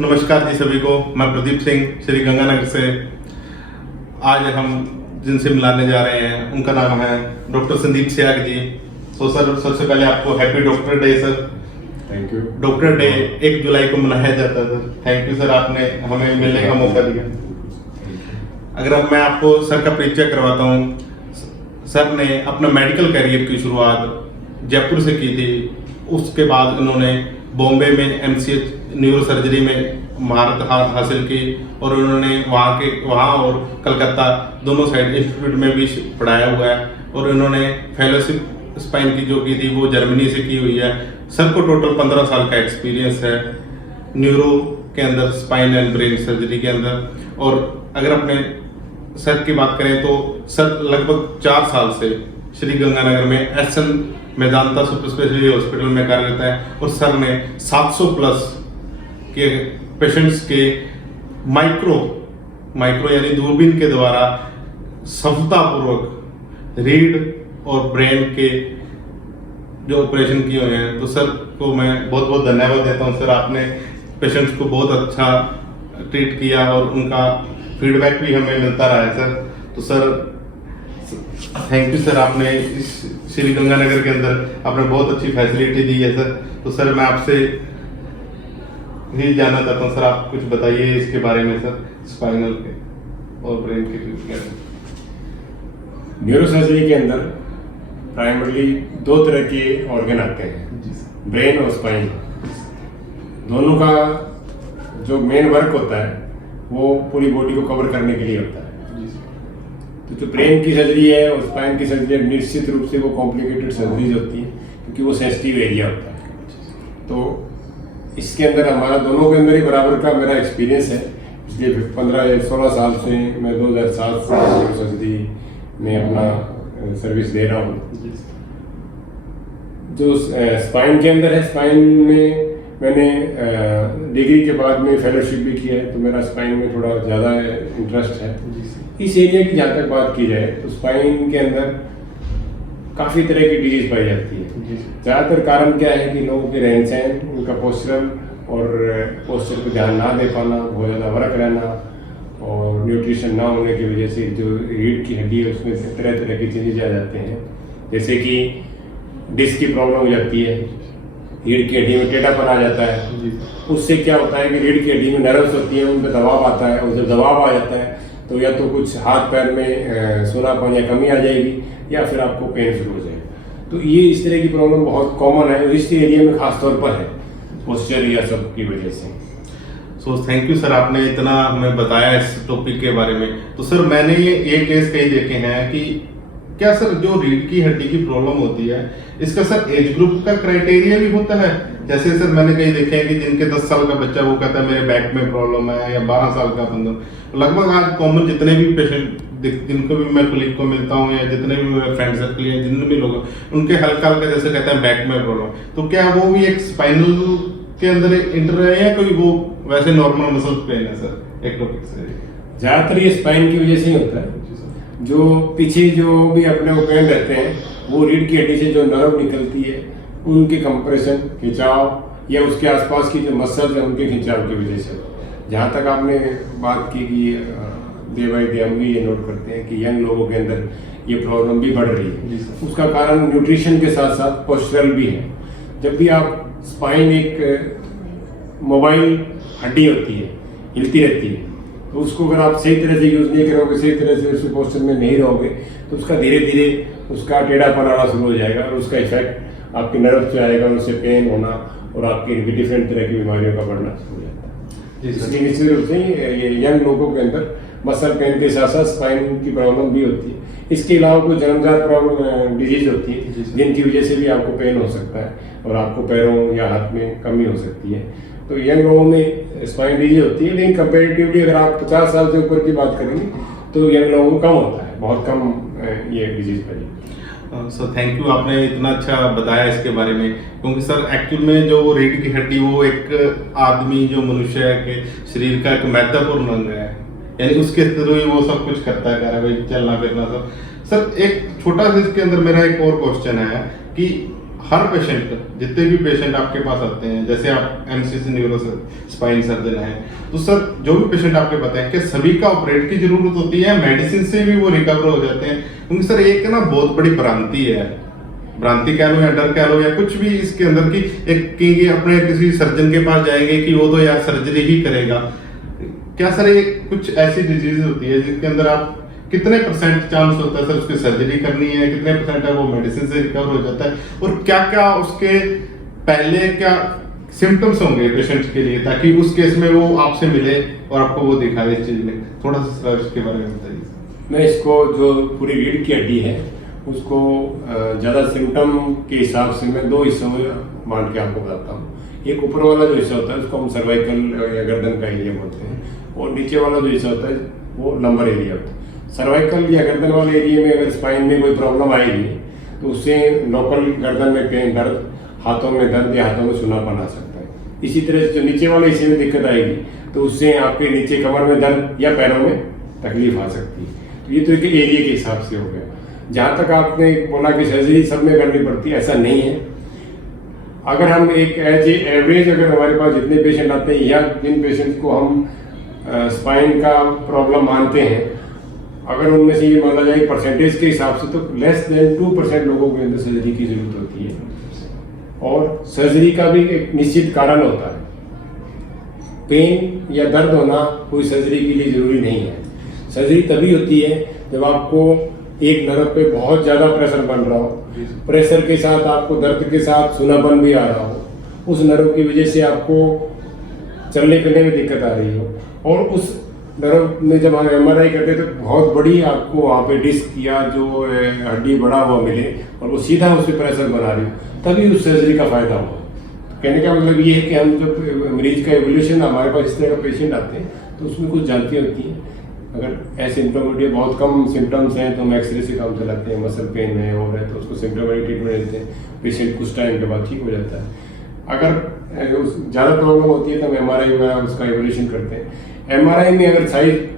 नमस्कार जी सभी को। मैं प्रदीप सिंह श्री गंगानगर से। आज हम जिनसे मिलाने जा रहे हैं उनका नाम है डॉक्टर संदीप सियाग जी। तो सर सबसे पहले आपको happy doctor day sir. Thank you. Doctor day 1 जुलाई को मनाया जाता है सर। थैंक यू सर, आपने हमें मिलने का मौका दिया। अगर अब मैं आपको सर का परिचय करवाता हूँ। सर ने अपना मेडिकल करियर की शुरुआत जयपुर से की थी। उसके बाद उन्होंने बॉम्बे में MCH न्यूरो सर्जरी में महारत हासिल की और उन्होंने वहाँ और कलकत्ता दोनों साइड इंस्टीट्यूट में भी पढ़ाया हुआ है। और उन्होंने फेलोशिप स्पाइन की जो की थी वो जर्मनी से की हुई है। सर को टोटल 15 साल का एक्सपीरियंस है न्यूरो के अंदर, स्पाइन एंड ब्रेन सर्जरी के अंदर। और अगर अपने सर की बात करें तो सर लगभग 4 साल से श्री गंगानगर में SN Medanta super speciality hospital में कार्यरत है। और सर ने 700 प्लस के पेशेंट्स के माइक्रो यानी दूरबीन के द्वारा सफलतापूर्वक रीढ़ और ब्रेन के जो ऑपरेशन किए हुए हैं। तो सर को मैं बहुत बहुत धन्यवाद देता हूं। सर आपने पेशेंट्स को बहुत अच्छा ट्रीट किया और उनका फीडबैक भी हमें मिलता रहा है सर। तो सर थैंक यू सर, आपने इस श्री गंगानगर के अंदर आपने बहुत अच्छी फैसिलिटी दी है सर। तो सर मैं आपसे ही जानना चाहता हूँ सर, आप कुछ बताइए इसके बारे में सर, स्पाइनल के और ब्रेन के ट्रीटमेंट। न्यूरो सर्जरी के अंदर प्राइमरली 2 तरह के ऑर्गन आते हैं, ब्रेन और स्पाइन। दोनों का जो मेन वर्क होता है वो पूरी बॉडी को कवर करने के लिए होता है। तो जो ब्रेन की सर्जरी है और स्पाइन की सर्जरी निश्चित रूप से वो कॉम्प्लिकेटेड सर्जरीज होती है क्योंकि वो सेंसिटिव एरिया होता है। तो इसके अंदर हमारा दोनों के अंदर ही बराबर का मेरा एक्सपीरियंस है। पिछले 15-16 साल से मैं 2007 से सर्जरी में अपना सर्विस दे रहा हूँ। जो स्पाइन के अंदर है, स्पाइन में मैंने डिग्री के बाद में फेलोशिप भी किया है, तो मेरा स्पाइन में थोड़ा ज़्यादा इंटरेस्ट है। इस एरिया की जहाँ तक बात की जाए तो स्पाइन के अंदर काफ़ी तरह की डिजीज पाई जाती है। ज़्यादातर कारण क्या है कि लोगों के रहन सहन, उनका पोस्चरल और पोस्चर पर ध्यान ना दे पाना, बहुत ज़्यादा वर्क रहना और न्यूट्रिशन ना होने की वजह से जो रीढ़ की हड्डी है उसमें तरह तरह की चेंजेज आ जाते हैं। जैसे कि डिस्क की प्रॉब्लम हो जाती है, रीढ़ की हड्डी में टेढ़ापन आ जाता है। उससे क्या होता है कि रीढ़ की हड्डी में नर्व्स होती हैं, उन पर दबाव आता है और जब दबाव आ जाता है तो या तो कुछ हाथ पैर में सूनापन या कमी आ जाएगी या फिर आपको पेन शुरू हो जाएगा। तो ये इस तरह की प्रॉब्लम बहुत कॉमन है और इस एरिया में खास तौर पर है पोस्चर या सब की वजह से। सो थैंक यू सर, आपने इतना हमें बताया इस टॉपिक के बारे में। तो सर मैंने ये केस कई देखे हैं कि क्या सर जो रीढ़ की हड्डी की प्रॉब्लम होती है इसका सर एज ग्रुप का क्राइटेरिया भी होता है? जैसे सर मैंने कई देखे हैं कि जिनके 10 साल का बच्चा वो कहता है मेरे बैक में प्रॉब्लम है, या 12 साल का बंदा। लगभग आज कॉमन जितने भी पेशेंट जिनको भी मैं कलीग को मिलता हूँ या जितने भी मेरे फ्रेंड सर्कल हैं, जितने भी लोग उनके हल्का हल्का जैसे कहते हैं बैक में प्रॉब्लम। तो क्या वो भी एक स्पाइनल के अंदर इंटर है या कोई वो वैसे नॉर्मल मसल पेन है सर? एक टॉपिक से ज़्यादातर ये स्पाइन की वजह से ही होता है। जो पीछे जो भी अपने को पेन रहते हैं वो रीढ़ की हड्डी से जो नर्व निकलती है उनके कंप्रेशन, खिंचाव या उसके आसपास की जो मसल्स है उनके खिंचाव की वजह से। जहाँ तक आपने बात की कि डे बाई डे हम भी ये नोट करते हैं कि यंग लोगों के अंदर ये प्रॉब्लम भी बढ़ रही है। उसका कारण न्यूट्रिशन के साथ साथ पोस्चरल भी है। जब भी आप स्पाइन एक मोबाइल हड्डी होती है, हिलती रहती है, तो उसको अगर आप सही तरह से यूज़ नहीं करोगे, सही तरह से उसके पोस्चर में नहीं रहोगे तो उसका धीरे धीरे उसका टेढ़ापन आना शुरू हो जाएगा और उसका इफेक्ट आपके नर्व पे आएगा और उससे पेन होना और आपकी डिफरेंट तरह की बीमारियों का बढ़ना शुरू हो जाता है। इसलिए निश्चित रूप से ये यंग लोगों के अंदर मसल पेन के साथ साथ स्पाइन की प्रॉब्लम भी होती है। इसके अलावा कोई जन्मजात प्रॉब्लम डिजीज होती है जिनकी वजह से भी आपको पेन हो सकता है और आपको पैरों या हाथ में कमी हो सकती है। तो यंग लोगों में स्पाइन डिजीज होती है, लेकिन कंपेरेटिवली अगर आप 50 साल से ऊपर की बात करेंगे तो यंग लोगों को कम होता है, बहुत कम ये डिजीज फैली। सर थैंक यू, आपने इतना अच्छा बताया इसके बारे में। क्योंकि सर एक्चुअल में जो रीढ़ की हड्डी वो एक आदमी जो मनुष्य के शरीर का एक महत्वपूर्ण अंग है, यानी उसके थ्रू ही वो सब कुछ करता है, भाई चलना फिरना सब। सर एक छोटा सा इसके अंदर मेरा एक और क्वेश्चन है कि हर पेशेंट, जितने भी पेशेंट आपके पास आते हैं, जैसे आप एमसीसी न्यूरो स्पाइन सर्जन है, तो सर जो भी पेशेंट आपके बताएं कि सभी का ऑपरेट की जरूरत होती है, मेडिसिन से भी वो रिकवर हो जाते हैं? क्योंकि सर एक ना बहुत बड़ी भ्रांति है, भ्रांति कह लो या डर कह लो या कुछ भी इसके अंदर की, एक कि अपने किसी सर्जन के पास जाएंगे कि वो तो यार सर्जरी ही करेगा। क्या सर ये कुछ ऐसी डिजीज होती है जिसके अंदर आप कितने परसेंट चांस होता है सर उसकी सर्जरी करनी है, कितने परसेंट है वो मेडिसिन से रिकवर हो जाता है, और क्या क्या उसके पहले क्या सिम्टम्स होंगे पेशेंट के लिए, ताकि उस केस में वो आपसे मिले और आपको वो दिखाए इस चीज में? थोड़ा सा सर इसके बारे में बताइए। मैं इसको जो पूरी रीढ़ की हड्डी है उसको ज़्यादा सिम्टम के हिसाब से मैं दो हिस्सों में बांट के आपको बताता हूँ। एक ऊपर वाला जो हिस्सा होता है उसको हम सर्वाइकल या गर्दन का एरिया बोलते हैं, और नीचे वाला जो हिस्सा होता है वो लंबर एरिया होता है। सर्वाइकल या गर्दन वाले एरिया में अगर स्पाइन में कोई प्रॉब्लम आएगी तो उससे लोकल गर्दन में पेन, दर्द, हाथों में दर्द या हाथों में सुनापन आ सकता है। इसी तरह से जो नीचे वाले हिस्से में दिक्कत आएगी तो उससे आपके नीचे कमर में दर्द या पैरों में तकलीफ आ सकती है। तो ये तो एक एरिया के हिसाब से हो गया। जहाँ तक आपने बोला कि सर्जरी सब में करनी पड़ती है, ऐसा नहीं है। अगर हम एक एवरेज अगर हमारे पास जितने पेशेंट आते हैं या जिन पेशेंट को हम स्पाइन का प्रॉब्लम मानते हैं, अगर उनमें से ये माना जाए परसेंटेज के हिसाब से, तो लेस देन 2% लोगों के अंदर सर्जरी की जरूरत होती है। और सर्जरी का भी एक निश्चित कारण होता है। पेन या दर्द होना कोई सर्जरी के लिए जरूरी नहीं है। सर्जरी तभी होती है जब आपको एक नर्व पे बहुत ज्यादा प्रेशर बन रहा हो, प्रेशर के साथ आपको दर्द के साथ सुनापन भी आ रहा हो, उस नर्व की वजह से आपको चलने फिरने में दिक्कत आ रही हो, और उस नर्व में जब हम MRI करते हैं तो बहुत बड़ी आपको वहाँ पे डिस्क या जो हड्डी बड़ा हुआ मिले और वो सीधा उस पर प्रेशर बना रही हो, तभी उस सर्जरी का फायदा हुआ। कहने का मतलब ये है कि हम जब मरीज का एवोल्यूशन, हमारे पास इस तरह का पेशेंट आते हैं तो उसमें कुछ जानतियाँ होती हैं। अगर एसिम्टोमेटिक बहुत कम सिम्टम्स हैं तो हम एक्सरे से काम चलाते हैं, मसल पेन है और है तो उसको सिम्टोमेटिक ट्रीटमेंट देते हैं, पेशेंट कुछ टाइम के बाद ठीक हो जाता है। अगर ज़्यादा प्रॉब्लम होती है तो हम MRI में उसका एवोल्यूशन करते हैं। MRI में अगर साइज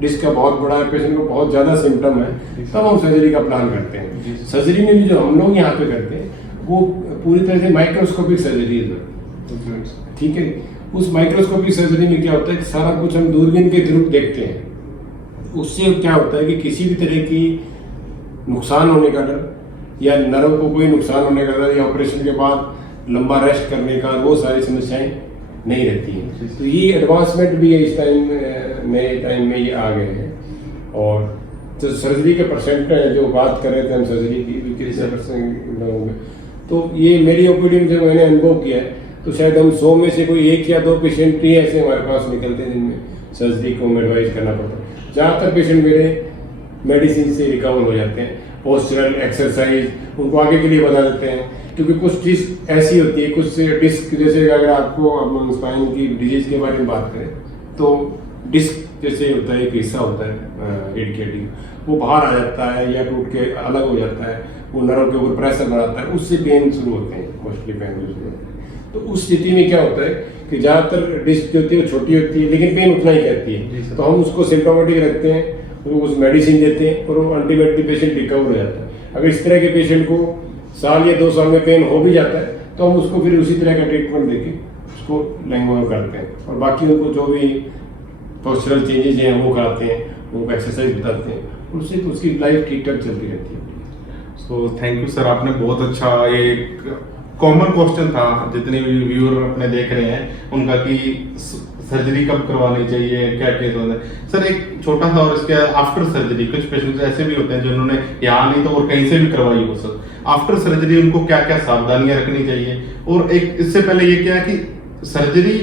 डिस्क का बहुत बड़ा है, पेशेंट को बहुत ज़्यादा सिम्टम है, तब हम सर्जरी का प्लान करते हैं। सर्जरी में भी जो हम लोग यहाँ पे करते हैं वो पूरी तरह से माइक्रोस्कोपिक सर्जरी है, ठीक है। उस माइक्रोस्कोपिक सर्जरी में क्या होता है कि सारा कुछ हम दूरबीन के थ्रू देखते हैं। उससे क्या होता है कि किसी भी तरह की नुकसान होने का डर या नर्व को कोई नुकसान होने का डर या ऑपरेशन के बाद लंबा रेस्ट करने का, वो सारी समस्याएं नहीं रहती हैं। तो ये एडवांसमेंट भी है इस नए टाइम में ये आ गए हैं। और जो सर्जरी के परसेंट जो बात कर रहे थे हम सर्जरी की कितने परसेंट होंगे, तो ये मेरी ओपीडी में जब मैंने अनुभव किया है तो शायद हम 100 में से कोई 1 या 2 पेशेंट ही ऐसे हमारे पास निकलते हैं जिनमें सर्जरी को एडवाइज करना पड़ता है। ज़्यादातर पेशेंट मेरे मेडिसिन से रिकवर हो जाते हैं। पोस्चरल एक्सरसाइज उनको आगे के लिए बता देते हैं, क्योंकि कुछ चीज़ ऐसी होती है, कुछ डिस्क, जैसे अगर आपको हम स्पाइन की डिजीज के बारे में बात करें तो डिस्क जैसे होता है, एक हिस्सा होता है रीढ़ की हड्डी, वो बाहर आ जाता है या टूट के अलग हो जाता है, वो नर्व के ऊपर प्रेशर बनाता है, उससे पेन शुरू होते हैं, मोस्टली पेन शुरू होते हैं। तो उस स्थिति में क्या होता है कि ज़्यादातर डिस्क जो होती है वो छोटी होती है लेकिन पेन उतना ही करती है, तो हम उसको सिम्टोमेटिक रखते हैं, वो उस मेडिसिन देते हैं और वो अल्टीमेटली पेशेंट रिकवर हो जाता है। अगर इस तरह के पेशेंट को साल या 2 साल में पेन हो भी जाता है तो हम उसको फिर उसी तरह का ट्रीटमेंट देके उसको लैंग्वेज करते हैं, और बाकी उनको जो भी पोस्चरल चेंजेज हैं वो कराते हैं, उनको एक्सरसाइज बताते हैं, उससे तो उसकी लाइफ ठीक ठाक चलती रहती है। सो थैंक यू सर, आपने बहुत अच्छा, एक कॉमन क्वेश्चन था जितने भी व्यूअर अपने देख रहे हैं उनका कि सर्जरी कब करवानी चाहिए, क्या केस होता है। सर एक छोटा सा और इसके आफ्टर सर्जरी, कुछ पेशेंट्स ऐसे भी होते हैं जिन्होंने यहाँ नहीं तो और कहीं से भी करवाई हो सर, आफ्टर सर्जरी उनको क्या क्या सावधानियां रखनी चाहिए, और एक इससे पहले ये क्या है कि सर्जरी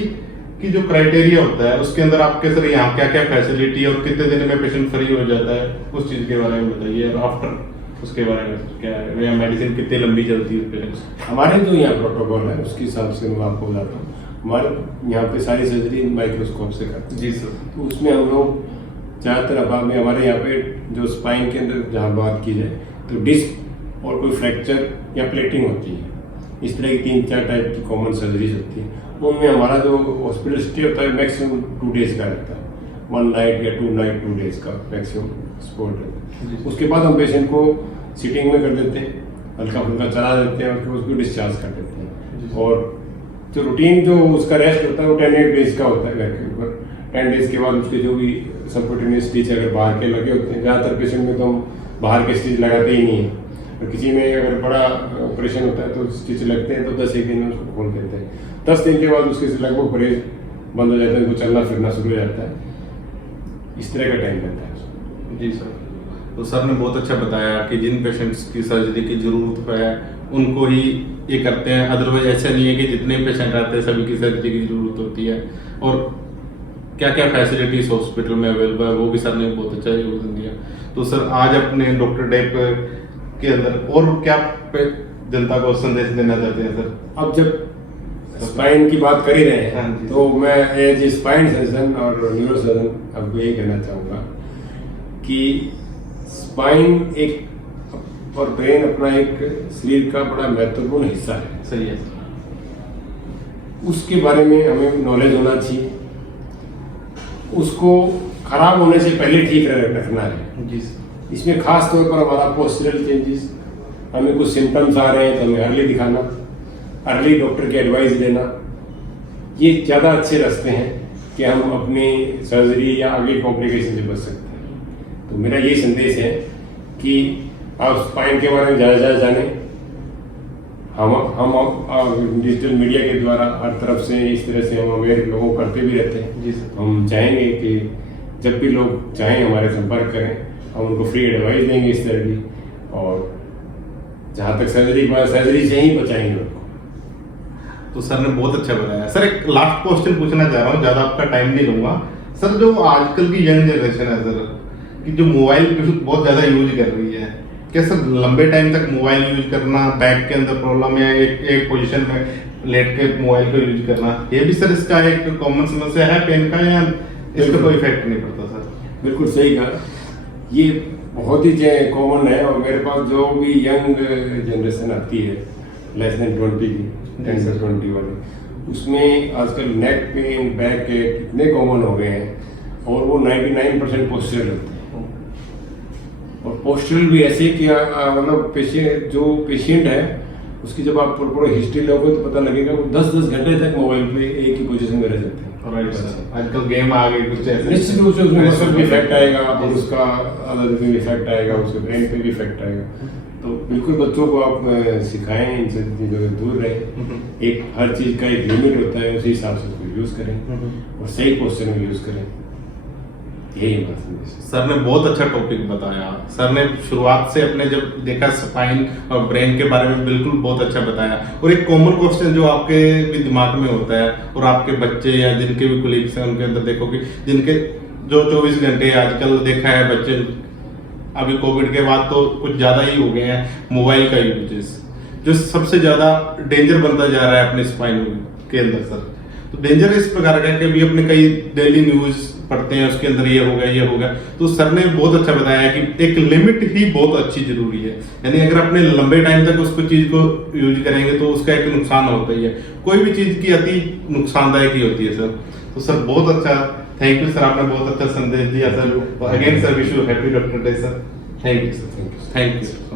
की जो क्राइटेरिया होता है उसके अंदर आपके सर यहाँ क्या क्या फैसिलिटी और कितने दिन में पेशेंट फ्री हो जाता है, उस चीज के बारे में बताइए। और आफ्टर उसके बारे में क्या है, या मेडिसिन कितनी लंबी चलती है पेशेंट्स? हमारे जो यहाँ प्रोटोकॉल है उसके हिसाब से मैं आपको बताता हूँ। हमारे यहाँ पे सारी सर्जरी माइक्रोस्कोप से करते हैं। जी सर। तो उसमें हम लोग ज़्यादातर अब में हमारे यहाँ पे जो स्पाइन के अंदर जहाँ बात की जाए तो डिस्क और कोई फ्रैक्चर या प्लेटिंग होती है, इस तरह की 3-4 टाइप की कॉमन सर्जरीज होती है। उनमें हमारा जो हॉस्पिटल स्टे होता है मैक्सिमम 2 डेज का रहता है, 1 नाइट या 2 नाइट 2 डेज का मैक्सिमम स्पोर्ट रहता है। उसके बाद हम पेशेंट को सिटिंग में कर देते हैं, हल्का फुल्का चला देते हैं और फिर उसको डिस्चार्ज कर देते हैं। और जो रूटीन जो उसका रेस्ट होता है वो 10 डेज का होता है घर के ऊपर। 10 डेज के बाद उसके जो भी सबक्यूटेनियस स्टिच अगर बाहर के लगे होते हैं, ज़्यादातर पेशेंट में तो हम बाहर के स्टिच लगाते ही नहीं है, और किसी में अगर बड़ा ऑपरेशन होता है तो स्टिच लगते हैं तो 10 दिन में उसको खोल देते हैं। 10 दिन के बाद उसके लगभग परहेज बंद हो जाता है, उनको चलना फिरना शुरू हो जाता है। इस तरह का टाइम रहता है। जी सर, तो सर ने बहुत अच्छा बताया कि जिन पेशेंट्स की सर्जरी की जरूरत है उनको ही ये करते हैं, अदरवाइज ऐसा नहीं है कि जितने पेशेंट आते हैं सभी की सर्जरी की जरूरत होती है। और क्या क्या फैसिलिटीज हॉस्पिटल में अवेलेबल है वो भी सर ने बहुत अच्छा योगदान दिया। तो सर आज अपने डॉक्टर डे के अंदर और क्या जनता को संदेश देना चाहते हैं सर? अब जब स्पाइन की बात कर ही रहे हैं, हाँ जी। तो मैं एज ए स्पाइन सर्जन और न्यूरो सर्जन आपको यही कहना चाहूँगा कि स्पाइन एक और ब्रेन अपना एक शरीर का बड़ा महत्वपूर्ण हिस्सा है। सही है। उसके बारे में हमें नॉलेज होना चाहिए, उसको खराब होने से पहले ठीक रखना है। जी सर। इसमें खास तौर पर हमारा पोस्चरल चेंजेस, हमें कुछ सिम्टम्स आ रहे हैं तो हमें अर्ली दिखाना, अर्ली डॉक्टर की एडवाइस लेना, ये ज़्यादा अच्छे रास्ते हैं कि हम अपनी सर्जरी या आगे कॉम्प्लिकेशन से बच सकते हैं। तो मेरा ये संदेश है कि आप स्पाइन के बारे में ज़्यादा से ज़्यादा जानें। हम डिजिटल मीडिया के द्वारा हर तरफ से इस तरह से हम अवेयर लोगों को करते भी रहते हैं। जी सर। हम चाहेंगे कि जब भी लोग चाहें हमारे संपर्क करें, हम उनको फ्री एडवाइस देंगे इस तरह की, और जहाँ तक सर्जरी से ही बचाएंगे उनको। तो सर ने बहुत अच्छा बताया। सर एक लास्ट क्वेश्चन पूछना चाह रहा हूँ, ज्यादा आपका टाइम नहीं लूंगा। सर जो आजकल की यंग जनरेशन है सर, कि जो मोबाइल बहुत ज्यादा यूज कर रही है, क्या सर लंबे टाइम तक मोबाइल यूज करना, बैक के अंदर प्रॉब्लम या एक पोजीशन में लेट के मोबाइल को यूज करना, ये भी सर इसका एक कॉमन समस्या है पेन का, या इसका कोई इफेक्ट नहीं पड़ता सर? बिल्कुल सही कहा, ये बहुत ही कॉमन है। और मेरे पास जो भी यंग जनरेशन आती है लेस देन 20 की, 10 से 20 वाली, उसमें आजकल नेक पेन, बैक के कितने कॉमन हो गए हैं, और वो 99% पोस्चरल होते हैं। और पोस्चरल भी ऐसे कि मतलब पेशेंट है उसकी जब आप पूरी हिस्ट्री लोगे तो पता लगेगा वो 10-10 घंटे तक मोबाइल पे एक ही पोजीशन में रह जाते हैं। राइट सर, आजकल गेम आ गए कुछ ऐसे, निश्चित रूप से उसमें मसल भी इफेक्ट आएगा और उसका अलग भी इफेक्ट आएगा, उसके ब्रेन पे भी इफेक्ट आएगा। तो बिल्कुल बच्चों को आप सिखाएं इन सब चीज़ों से दूर रहें। एक हर चीज़ का एक लिमिट होता है, उसी हिसाब से उसको यूज़ करें और सही पोस्चर में यूज़ करें। यही बात है। सर ने बहुत अच्छा टॉपिक बताया। सर ने शुरुआत से अपने जब देखा स्पाइन और ब्रेन के बारे में बिल्कुल बहुत अच्छा बताया। और एक कॉमन क्वेश्चन जो आपके भी दिमाग में होता है और आपके बच्चे या जिनके भी कोलीग्स हैं उनके अंदर देखो कि जिनके जो 24 घंटे आजकल देखा है बच्चे, अभी कोविड के बाद तो कुछ ज्यादा ही हो गए हैं मोबाइल का यूजेस, जो सबसे ज्यादा डेंजर बनता जा रहा है अपने स्पाइन के अंदर सर। तो डेंजर इस प्रकार का कि अभी अपने कई डेली न्यूज पढ़ते हैं उसके अंदर ये हो गया। तो सर ने बहुत अच्छा बताया कि एक लिमिट ही बहुत अच्छी जरूरी है, यानी अगर अपने लंबे टाइम तक उसको चीज को यूज करेंगे तो उसका एक नुकसान होता ही है। कोई भी चीज की अति नुकसानदायक ही होती है सर। तो सर बहुत अच्छा, थैंक यू सर, आपने बहुत अच्छा संदेश दिया sir. Again sir, wish you happy doctor day sir. Thank you sir, thank you.